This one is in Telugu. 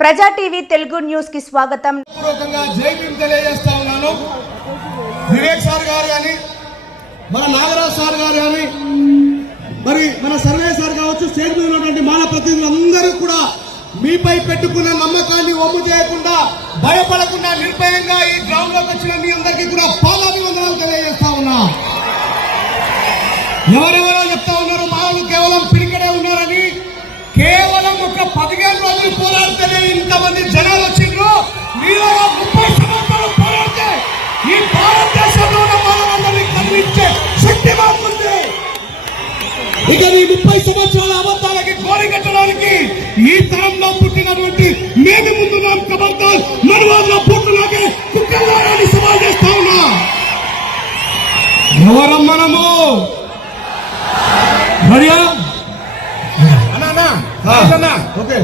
ప్రజా టీవీ తెలుగు న్యూస్కి స్వాగతం పూర్వకంగా తెలియజేస్తా ఉన్నాను. వివేక్ సార్ గారు కానీ మన నాగరాజ్ సార్ గారు కానీ మరి మన సర్వే సార్ కావచ్చు స్టేట్ మీద ఉన్నటువంటి మాల ప్రతినిధులందరూ కూడా మీపై పెట్టుకున్న నమ్మకాన్ని ఒమ్ము చేయకుండా భయపడకుండా నిర్భయంగా ఈ గ్రౌండ్లోకి వచ్చిన మీ అందరికీ కూడా పాదాభివందనాలు తెలియజేస్తా ఉన్నా. ఎవరెవరో చెప్తా ఉన్నారు మామూలు కేవలం పిరికడే ఉన్నారని కేవలం ఒక పదిహేను రోజులు పోరాడితే ఇంతమంది జనాలు వచ్చిండ్రు మీరు ముప్పై సంవత్సరాలు పోరాడితే ఈ భారతదేశంలో ఉన్న మానవులందరినీ కదిలించే శక్తి మాకుంది. ఇక ఈ ముప్పై సంవత్సరాల అబద్ధాలకి గోడి కట్టడానికి ఈ తరంలో పుట్టినటువంటి మేము ముందున్నాం కబద్దాలు మనవాళ్ళ పుట్టులాగే కుక్కలారని సవాల్ చేస్తా ఉన్నా. ఎవరం మనము రెడీయా అన్నా ఓకే.